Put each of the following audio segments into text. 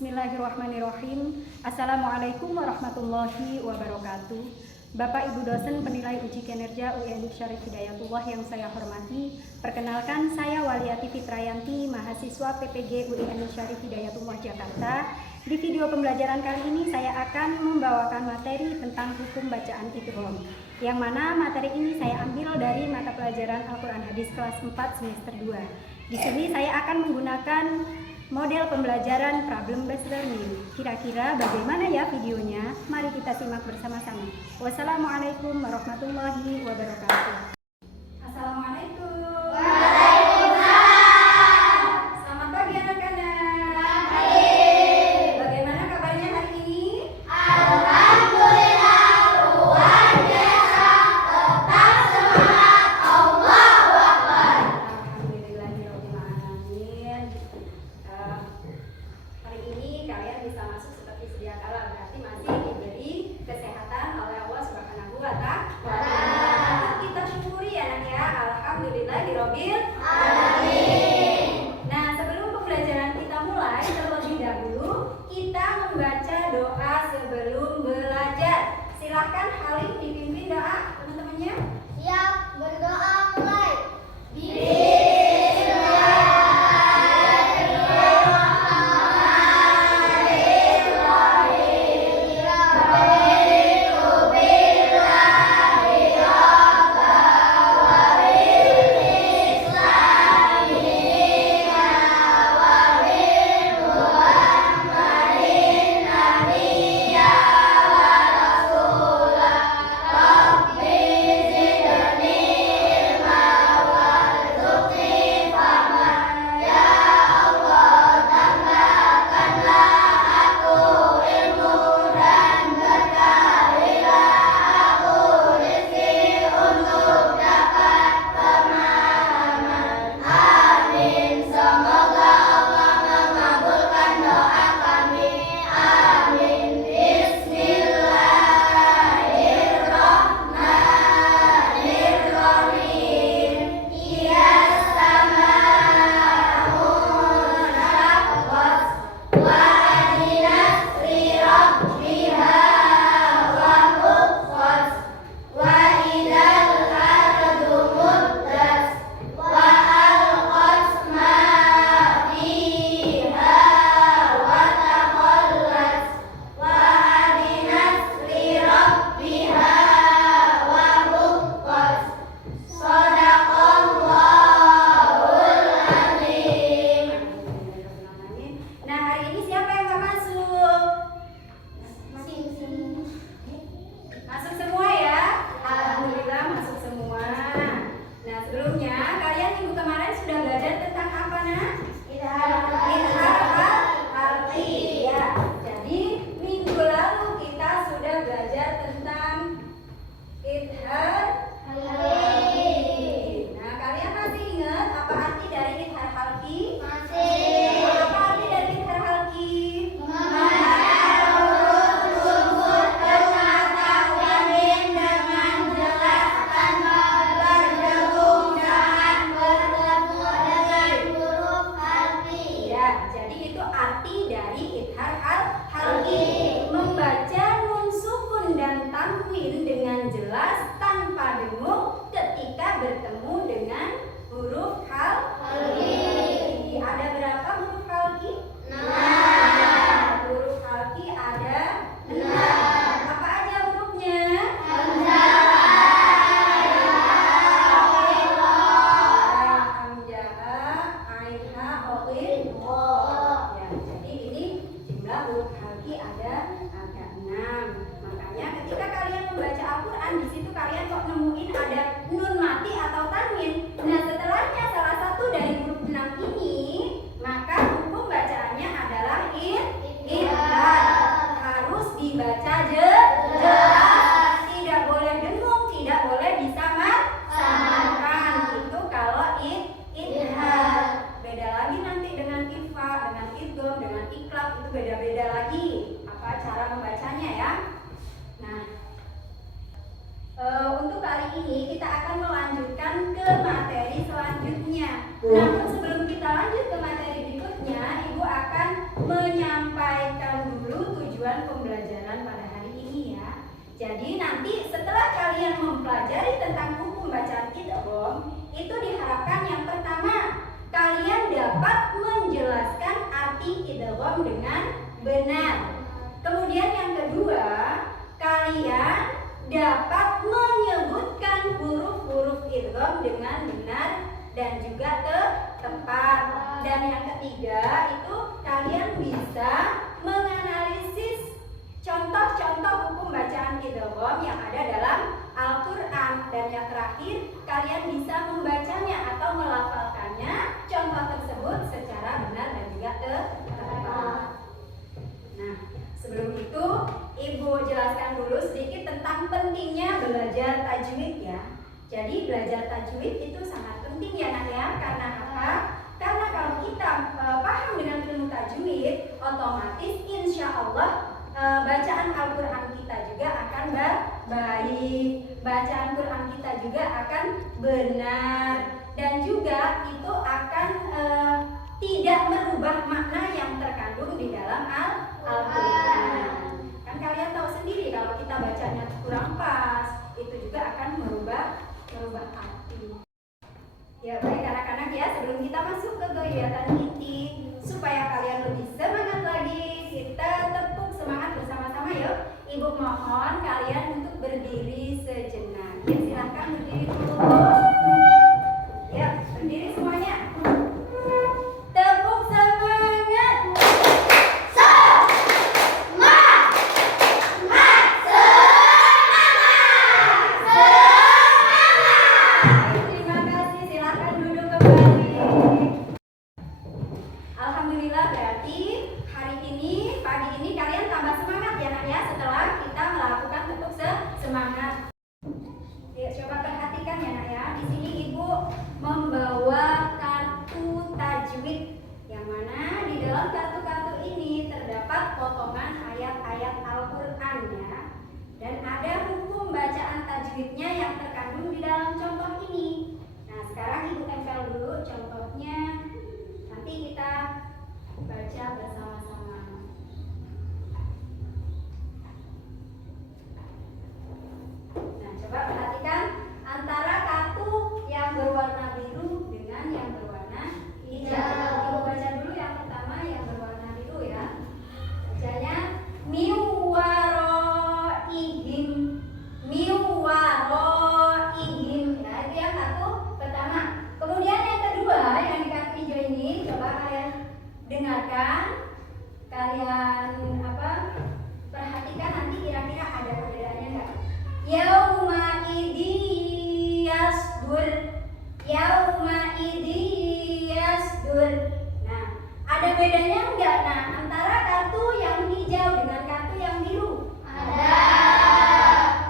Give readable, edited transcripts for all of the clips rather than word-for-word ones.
Bismillahirrahmanirrahim. Assalamualaikum warahmatullahi wabarakatuh. Bapak Ibu dosen penilai uji kinerja UIN Syarif Hidayatullah yang saya hormati, perkenalkan saya Waliati Fitrayanti, mahasiswa PPG UIN Syarif Hidayatullah Jakarta. Di video pembelajaran kali ini saya akan membawakan materi tentang hukum bacaan idgham, yang mana materi ini saya ambil dari mata pelajaran Al-Quran Hadis kelas 4 semester 2. Di sini saya akan menggunakan model pembelajaran problem based learning. Kira-kira bagaimana ya videonya? Mari kita simak bersama-sama. Wassalamualaikum warahmatullahi wabarakatuh. Assalamualaikum. Waalaikumsalam. Selamat pagi anak-anak. Pagi. Bagaimana kabarnya hari ini? Alhamdulillah luar biasa. Tetap semangat. Allahu Akbar. Alhamdulillahirabbil alamin. Hari ini kalian bisa masuk seperti sedia kala, berarti masih diberi kesehatan oleh Allah Subhanahu wa Ta'ala. Kita syukuri ya nak ya. Alhamdulillahirabbil alamin. Nah, sebelum pembelajaran kita mulai, terlebih dahulu kita membaca doa sebelum belajar. Silahkan Halim dipimpin doa teman-temannya. Siap, berdoa mulai. Beda-beda lagi apa cara membacanya ya. Nah, untuk kali ini kita akan melanjutkan ke materi selanjutnya. Namun sebelum kita lanjut ke materi berikutnya, Ibu akan menyampaikan Jadi nanti setelah kalian mempelajari tentang hukum bacaan idgham, itu diharapkan yang pertama kalian dapat menjelaskan arti idgham dengan benar. Kemudian yang kedua, kalian dapat menyebutkan huruf-huruf idgham dengan benar dan juga tepat. Dan yang ketiga itu kalian bisa menganalisis contoh-contoh hukum bacaan idgham yang ada dalam Al-Quran. Dan yang terakhir, kalian bisa membacanya atau melafalkannya contoh tersebut secara benar dan juga tepat. Nah, sebelum itu Ibu jelaskan dulu sedikit tentang pentingnya belajar tajwid ya. Jadi belajar tajwid itu sangat penting ya nak ya. Karena apa? Karena kalau kita paham dengan ilmu tajwid, otomatis insya Allah bacaan Al-Quran kita juga akan baik, bacaan Quran kita juga akan benar, dan juga itu akan tidak merubah makna yang terkandung di dalam Al-Quran. Kan kalian tahu sendiri kalau kita bacanya kurang pas, itu juga akan merubah arti. Ya baik anak-anak ya, sebelum kita masuk ke kegiatan inti, supaya kalian lebih semangat lagi, kita tepuk semangat bersama-sama yuk. Ibu mohon kalian untuk berdiri sejenak. Ya silahkan berdiri dulu. Ya berdiri semuanya. Tepuk semangat. Terima kasih, silahkan duduk kembali. Alhamdulillah, berarti hari ini, pagi ini kalian tambah semangat ya nak ya, setelah kita melakukan tepuk semangat. Ya, coba perhatikan ya nak ya. Di sini Ibu membawa kartu tajwid, yang mana di dalam kartu-kartu ini terdapat potongan ayat-ayat Al-Quran ya. Dan ada hukum bacaan tajwidnya yang terkandung di dalam contoh ini. Nah, sekarang Ibu tempel dulu contohnya. Nanti kita baca bersama-sama. Nah, coba perhatikan antara kartu yang berwarna biru dengan yang berwarna hijau. Ibu baca dulu yang pertama yang berwarna biru ya. Bacanya miwaroihim, miwaroihim. Nah, itu yang kartu pertama. Kemudian yang kedua yang di kartu hijau ini, coba kalian dengarkan, kalian perhatikan nanti kira-kira ada perbedaannya enggak? Yauma idzi yasdur, yauma idzi yasdur. Nah, ada bedanya enggak nah antara kartu yang hijau dengan kartu yang biru? Ada.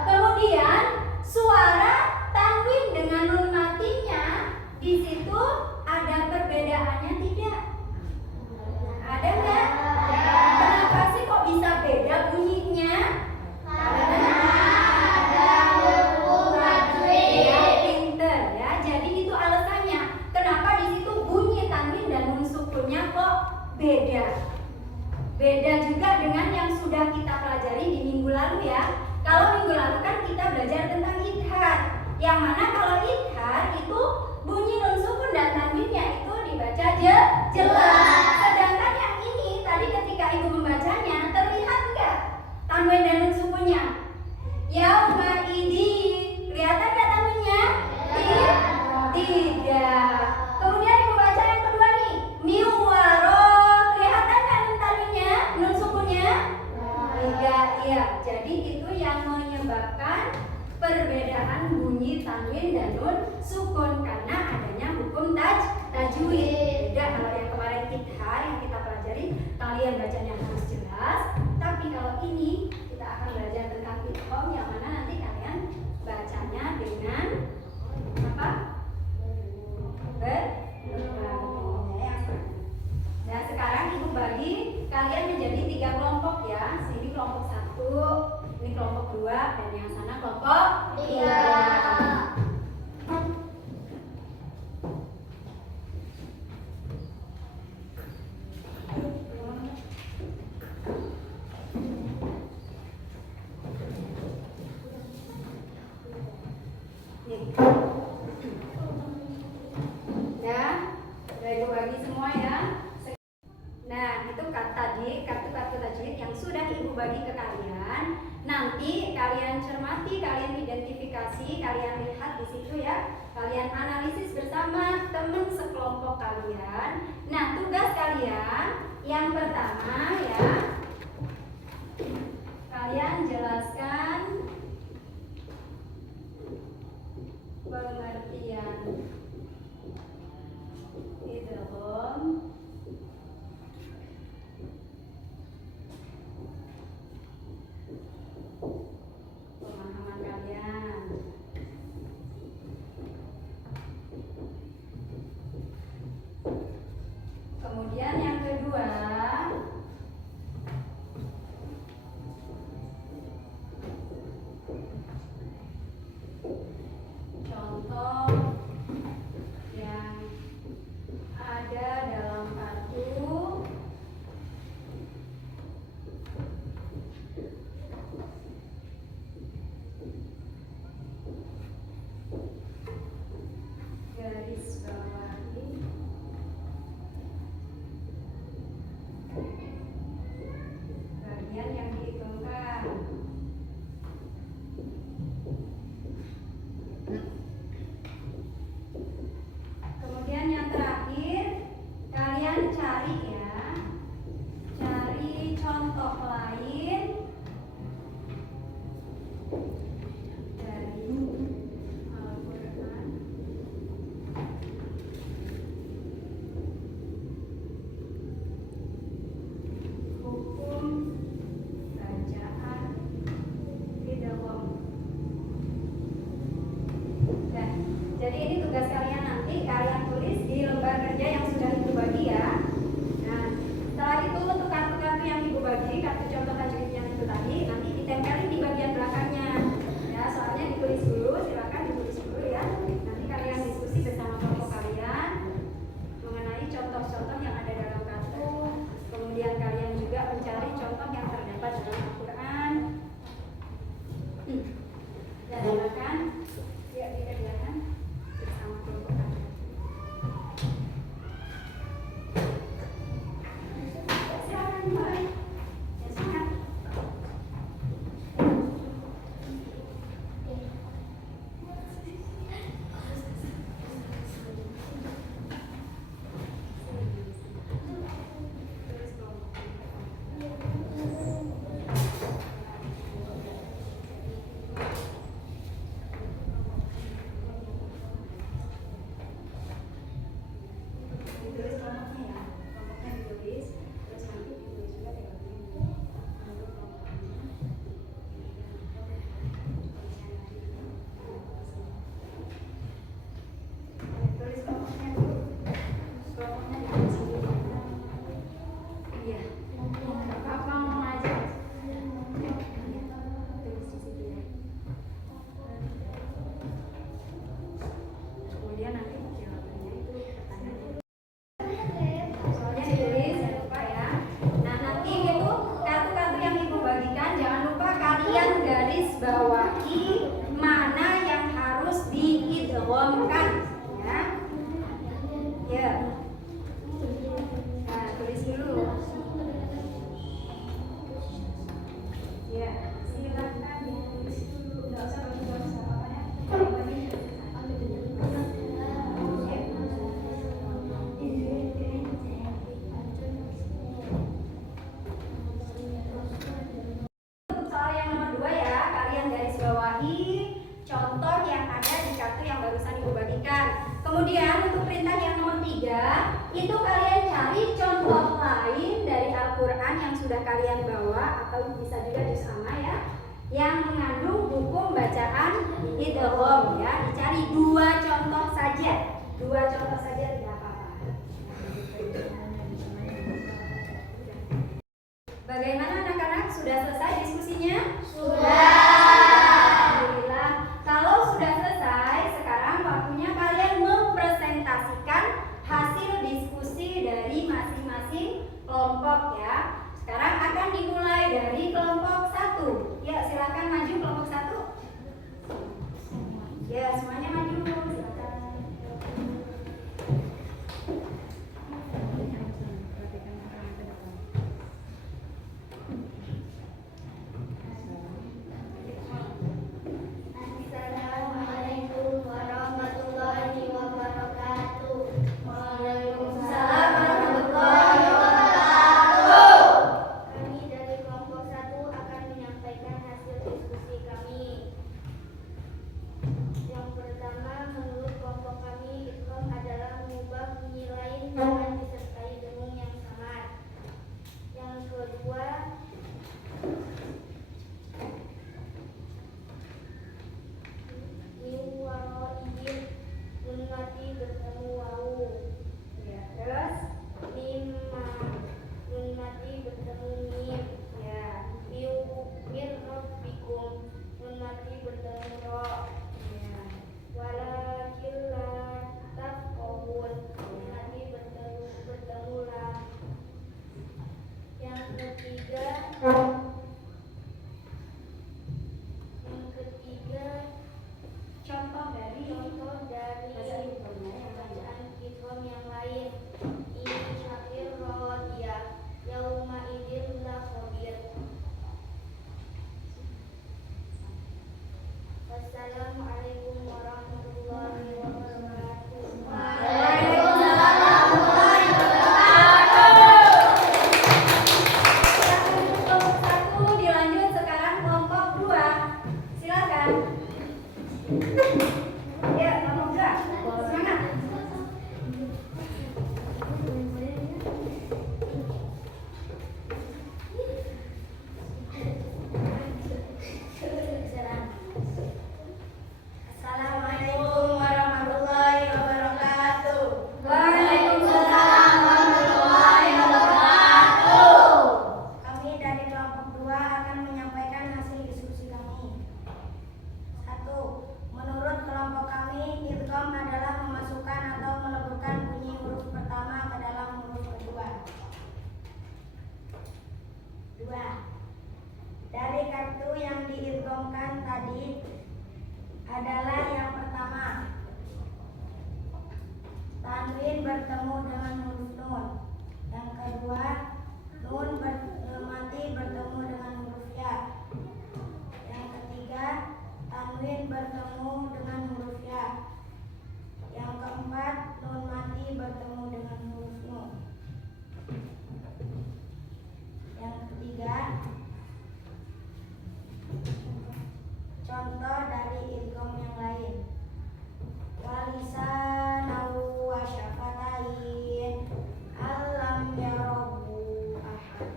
Kemudian suara tanwin dengan nun matinya di situ ada perbedaannya tidak? Ada enggak? Kenapa sih kok bisa beda bunyinya? Karena ada hukum tajwid. Ya, pinter ya. Jadi itu alasannya. Kenapa di situ bunyi tanwin dan nun sukunnya kok beda? Beda juga dengan yang sudah kita pelajari di minggu lalu ya. Kalau minggu lalu kan kita belajar tentang idhar. Yang mana kalau idhar itu bunyi nun sukun dan tanwinnya itu dibaca jelas. Sedangkan yang ini tadi ketika Ibu membacanya terlihat enggak tanwin dan nun sukunnya? Yauma idzi, kelihatan enggak tanwinnya? Tidak. Kemudian Ibu baca yang kedua nih, miwaro, kelihatan enggak nun tanwinnya, nun sukunnya? Tidak. Iya. Jadi itu yang menyebabkan perbedaan bunyi tanwin dan nun sukun karena adanya hukum tajwid. Beda kalau yang kemarin idhar yang kita pelajari, kalian bacanya harus jelas. Tapi kalau ini kita akan belajar tentang idgham yang mana nanti kalian bacanya dengan apa? Nah, sekarang Ibu bagi kalian menjadi 3 kelompok ya. Sini kelompok 1, ini kelompok 2, dan yang sana kelompok 3. bagi ke kalian. Nanti kalian cermati, kalian identifikasi, kalian lihat di situ ya. Kalian analisis bersama teman sekelompok kalian. Nah, tugas kalian yang pertama ya, kalian jelaskan pengertian idgham pemahaman kalian. Kemudian yang kedua, contoh yang ada dalam kartu garis bawahi bagian yang dihitungkan. Kemudian yang terakhir, kalian cari ya, cari contoh lain dari Al-Quran hukum bacaan idgham. Nah, jadi ini tugas kalian nanti, kalian tulis di lembar kerja yang sudah ibu bagi ya. Nah, setelah itu untuk kartu-kartu yang ibu bagi, kartu contoh tajwid yang itu tadi, nanti ditempelin di bagian belakangnya. Ya, soalnya ditulis dulu, silakan ditulis dulu ya. Nanti kalian diskusi bersama kelompok kalian mengenai contoh-contoh yang ada dalam kartu. Kemudian kalian juga mencari contoh yang terdapat dalam Al-Quran. Ya, silakan. Ya, dikerjakan bersama kelompok kalian. Silakan mulai. Ya, semangat. Ditulis kelompoknya ya, kelompoknya ditulis, terus nanti ditulis juga teorinya untuk kelompoknya. Tulis kelompoknya dulu, kelompoknya ditulis dulu. Iya, apa mau aja? Tulis di situ ya. Kemudian nanti jawabannya itu pertanyaannya. Soalnya ditulis, jangan lupa ya. Nah, nanti itu kartu-kartu yang ibu bagikan, jangan lupa kalian garis bawahi mana yang harus diidghamkan ya. Ya. Nah, tulis dulu. Ya, silakan ditulis dulu. Enggak usah bagus-bagus apa ya. Untuk soal yang nomor 2 ya, kalian garis bawahi contoh yang ada di kartu yang barusan ibu bagikan. Kemudian untuk perintah yang nomor 3, itu kalian cari contoh lain dari Al-Quran yang sudah kalian bawa atau bisa juga juz amma ya, yang mengandung hukum bacaan idgham ya. Dicari 2 contoh saja, 2 contoh saja tidak apa-apa. Bagaimana anak-anak, sudah selesai diskusinya? Sudah. Alhamdulillah. Kalau sudah selesai, sekarang waktunya kalian mempresentasikan hasil diskusi dari masing-masing kelompok ya. Sekarang akan dimulai dari kelompok 1. Ya, silakan maju kelompok 1. Ya, semuanya maju, silakan. ketiga Contoh dari bacaan idgham yang lain. Insya'ir radiyah yauma idzin la khabir. Wassalamualaikum warahmatullahi wabarakatuh. Waalaikumsalam warahmatullahi wabarakatuh. kelompok 1 dilanjut sekarang kelompok 2. Silakan. Ya, kelompok 2. Semangat. Assalamualaikum warahmatullahi wabarakatuh. Waalaikumsalam warahmatullahi wabarakatuh. Kami dari kelompok 2 akan menyampaikan hasil diskusi kami. 1. Menurut kelompok kami, idgham adalah memasukkan atau meleburkan bunyi huruf pertama ke dalam huruf kedua. 2. Dari kartu yang diidghamkan tadi adalah yang pertama, tanwin bertemu dengan huruf nun. Yang kedua, nun mati bertemu dengan huruf ya. Yang ketiga, tanwin bertemu dengan huruf ya. Yang keempat, nun mati bertemu dengan huruf nun. Yang ketiga, contoh dari idgham yang lain. Walisanan wa syafatain alam yarahu ahad.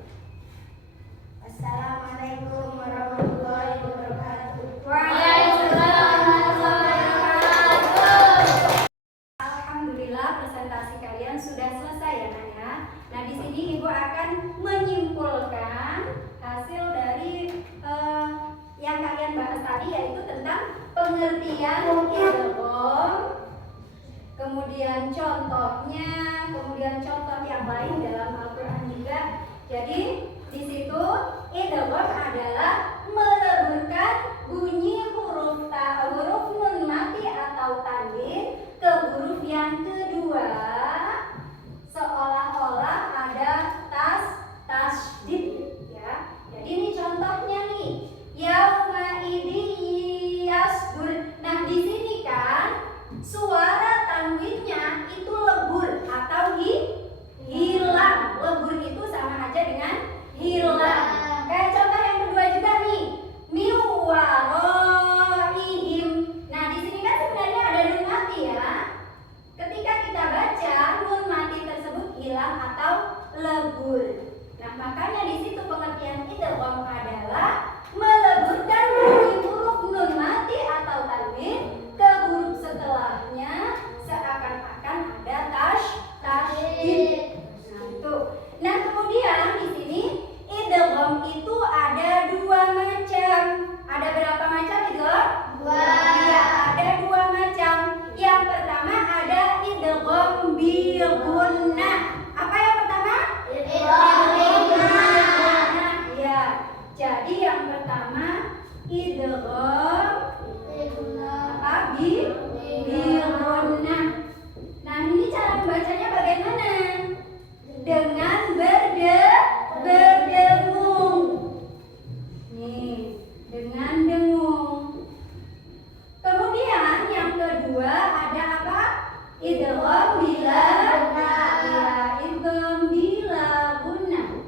Assalamualaikum warahmatullahi wabarakatuh. Waalaikumsalam warahmatullahi wabarakatuh. Alhamdulillah, presentasi kalian sudah selesai ya, Nak ya. Nah, di sini Ibu akan menyimpulkan hasil dari yang kalian bahas tadi, yaitu tentang pengertian idgham, kemudian contohnya, kemudian contoh yang lain dalam Al-Qur'an juga. Jadi di situ idgham adalah meleburkan bunyi huruf nun mati atau tanwin ke huruf yang kedua, seolah-olah ada tasdid ya. Jadi ini contohnya nih. Yauma idzi yasdur. Nah, di sini kan suara tanwinnya itu lebur atau hilang. Lebur itu sama aja dengan hilang. Kayak contoh yang kedua juga nih. Miwaroihim. Nah, di sini kan sebenarnya ada nun mati ya. Ketika kita baca, nun mati tersebut hilang atau lebur. Nah, makanya di situ pengertian idgham adalah meleburkan bunyi huruf nun mati atau tanwin ke huruf setelahnya seakan-akan ada tasydid. Nah, itu. Nah, kemudian di sini idgham itu ada dua macam. Ada berapa macam idgham? Iya, ada dua macam. Yang pertama ada idgham bi gunnah. Apa yang pertama? Ya. Jadi yang pertama idgham apa? Bi gunnah. Nah, ini cara membacanya bagaimana? Dengan berdengung. Nih, dengan dengung. Kemudian yang kedua ada apa? Idgham bila ya, idgham bila gunnah.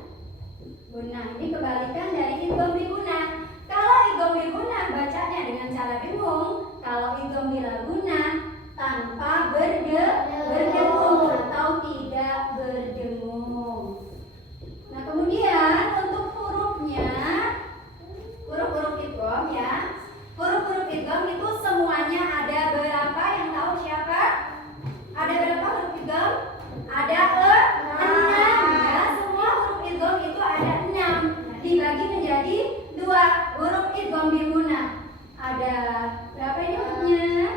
Gunnah ini kebalikan dari idgham bi gunnah. Kalau idgham bi gunnah bacanya dengan cara dengung, kalau idgham bila gunnah tanpa berdengung atau tidak berdengung. Nah, kemudian untuk hurufnya, huruf-huruf idgham ya. Huruf-huruf idgham itu semuanya ada berapa? Yang tahu siapa? Ada berapa huruf idgham? Ada 6 ya. Semua huruf idgham itu ada 6. Dibagi menjadi 2. Huruf idgham bi gunnah. Ada berapa ini hurufnya?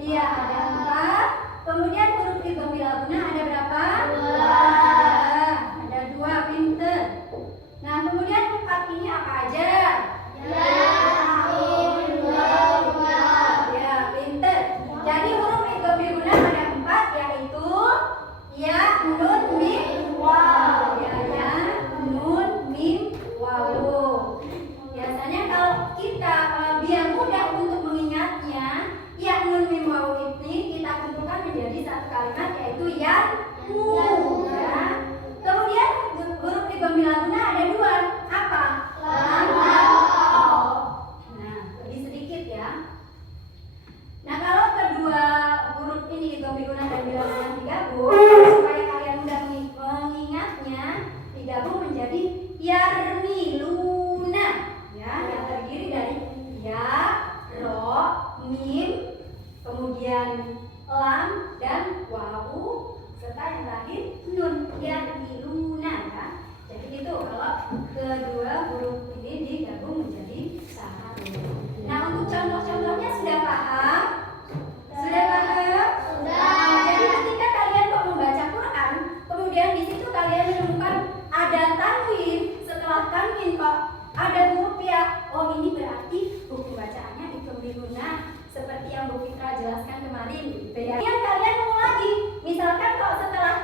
Iya, ada 4. Kemudian huruf idgham bila gunnah ada berapa? 2. Ada 2, pinter. Nah, ini apa aja? Ya, pinter. Jadi huruf idgham biguna ada 4, yaitu ya, nun, mim, waw. Ya, nun, mim, waw. Biasanya kalau kita biar mudah untuk mengingatnya, ya, nun, mim, waw ini kita kumpulkan menjadi satu kalimat, yaitu ya, ya. Kemudian huruf idgham bilaguna ada 2. Apa? Nah, lebih sedikit ya. Nah, kalau kedua huruf ini idgham biguna dan bilaguna digabung, supaya kalian mudah mengingatnya, digabung menjadi yarmiluna. Ya, yang terdiri dari ya, ro, mim, kemudian lam dan wawu serta yang terakhir nun, yarmiluna ya. Jadi itu kalau kedua huruf ini digabung menjadi satu. Nah, untuk contoh-contohnya sudah paham? Sudah paham? Nah, jadi ketika kalian kok membaca Quran, kemudian di situ kalian menemukan ada tanwin, setelah tanwin kok ada huruf ya. Oh, ini berarti hukum bacaannya idgham biguna seperti yang Bu Fitra jelaskan kemarin gitu ya. Kemudian kalian mau lagi, misalkan kok setelah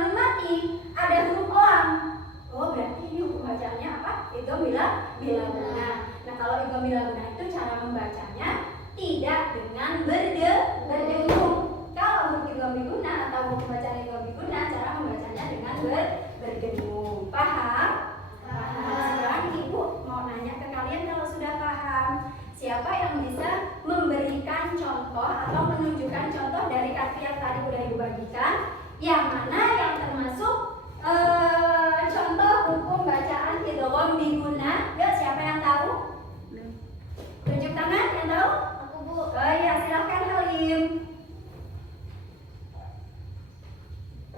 nun mati ada huruf lam. Oh, berarti ini hukum bacaannya apa? Idgham bilaguna. Nah, kalau idgham bilaguna itu cara membacanya tidak dengan berdengung. Kalau huruf idgham biguna atau hukum bacaan idgham biguna, cara membacanya dengan berdengung. Paham? Sekarang Ibu mau nanya ke kalian, kalau sudah paham, siapa yang bisa memberikan contoh atau menunjukkan contoh dari kartu yang tadi udah Ibu bagikan, yang mana yang termasuk contoh hukum bacaan idgham biguna? Yuk, siapa yang tahu? Tunjuk tangan yang tahu? Aku, Bu. Oh iya, silakan Halim.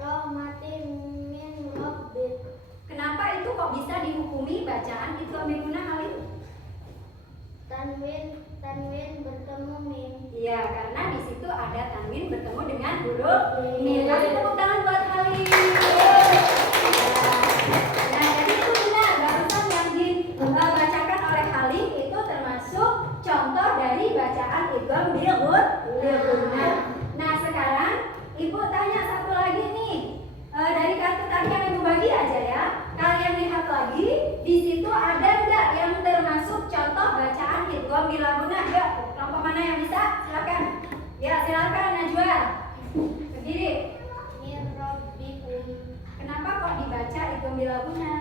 Rahmatin min rabbik. Kenapa itu kok bisa dihukumi bacaan idgham biguna, Halim? Tanwin bertemu mim. Iya, karena di situ ada tanwin bertemu dengan huruf mim. Kasih tepuk tangan buat Halim. Nah, jadi itu benar, barusan yang dibacakan oleh Halim itu termasuk contoh dari bacaan idgham biguna. Nah, sekarang Ibu tanya satu lagi nih. Dari kartu tadi yang Ibu bagi aja ya. Kalian lihat lagi, di situ ada enggak yang termasuk contoh bacaan idgham bilaguna? Yuk, kelompok mana yang bisa? Silakan. Ya, silakan Najwa. Berdiri. Min rabbikum. Kenapa kok dibaca idgham bilaguna?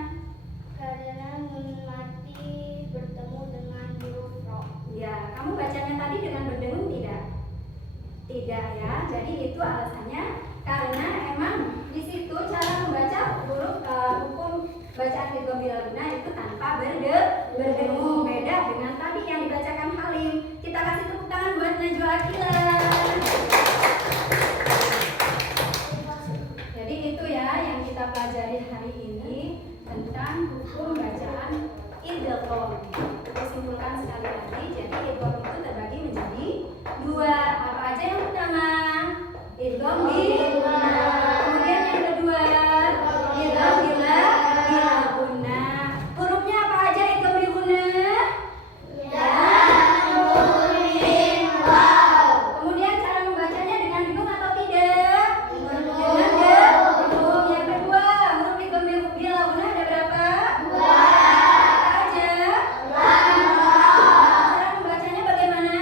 Karena nun mati bertemu dengan huruf ro. Ya, kamu bacanya tadi dengan berdengung tidak? Tidak ya. Jadi itu alasannya karena emang di situ cara membaca huruf hukum bacaan idgham bilaguna itu tanpa berdengung, beda dengan tadi yang dibacakan Halim. Kita kasih tepuk tangan buat Najwa Akila. Jadi itu ya yang kita pelajari hari ini tentang hukum bacaan idgham. Kita simpulkan sekali lagi. Jadi idgham itu terbagi menjadi 2. Apa aja yang pertama? Idgham biguna. Kemudian yang kedua, idgham bilaguna. Hurufnya apa aja idgham biguna? Ya, nun, mim, waw. Kemudian cara membacanya dengan dengung atau tidak? Dengan dengung. Yang kedua, huruf idgham bilaguna ada berapa? 2. Apa aja? Cara membacanya bagaimana?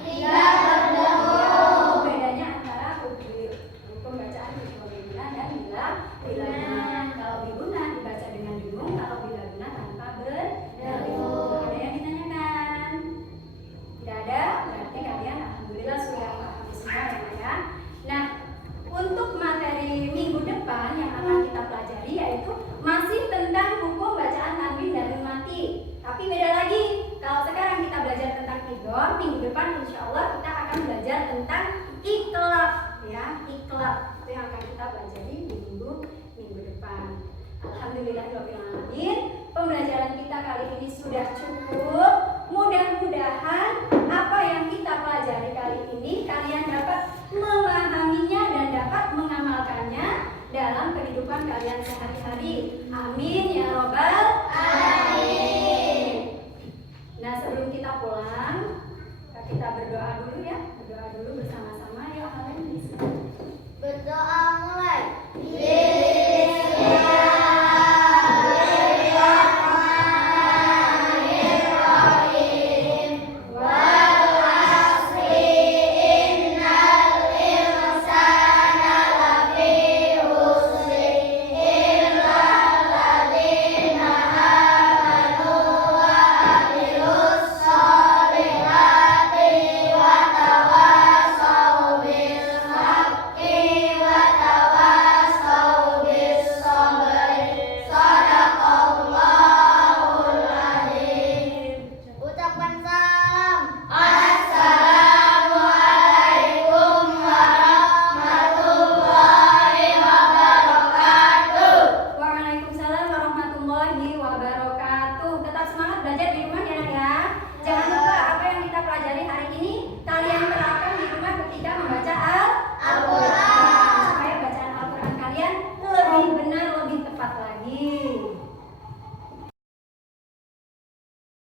Tidak berdengung. Bedanya antara hukum bacaan idgham biguna dan bilaguna. Kalau biguna dibaca dengan dengung, kalau bilaguna tanpa berdengung. Ada yang ditanyakan? Tidak ada? Berarti kalian alhamdulillah sudah paham semua ya. Nah, untuk materi minggu depan yang akan kita pelajari yaitu masih tentang hukum bacaan tanwin dan nun mati. Tapi beda lagi. Kalau sekarang kita belajar tentang idgham, minggu depan insya Allah kita akan belajar tentang iqlab ya, iqlab. Itu yang akan kita pelajari di minggu depan. Alhamdulillahirobbilalamin. Pembelajaran kita kali ini sudah cukup. Mudah-mudahan apa yang kita pelajari kali ini kalian dapat memahaminya dan dapat mengamalkannya dalam kehidupan kalian sehari-hari. Amin ya robbal alamin. pelajari hari ini, kalian telah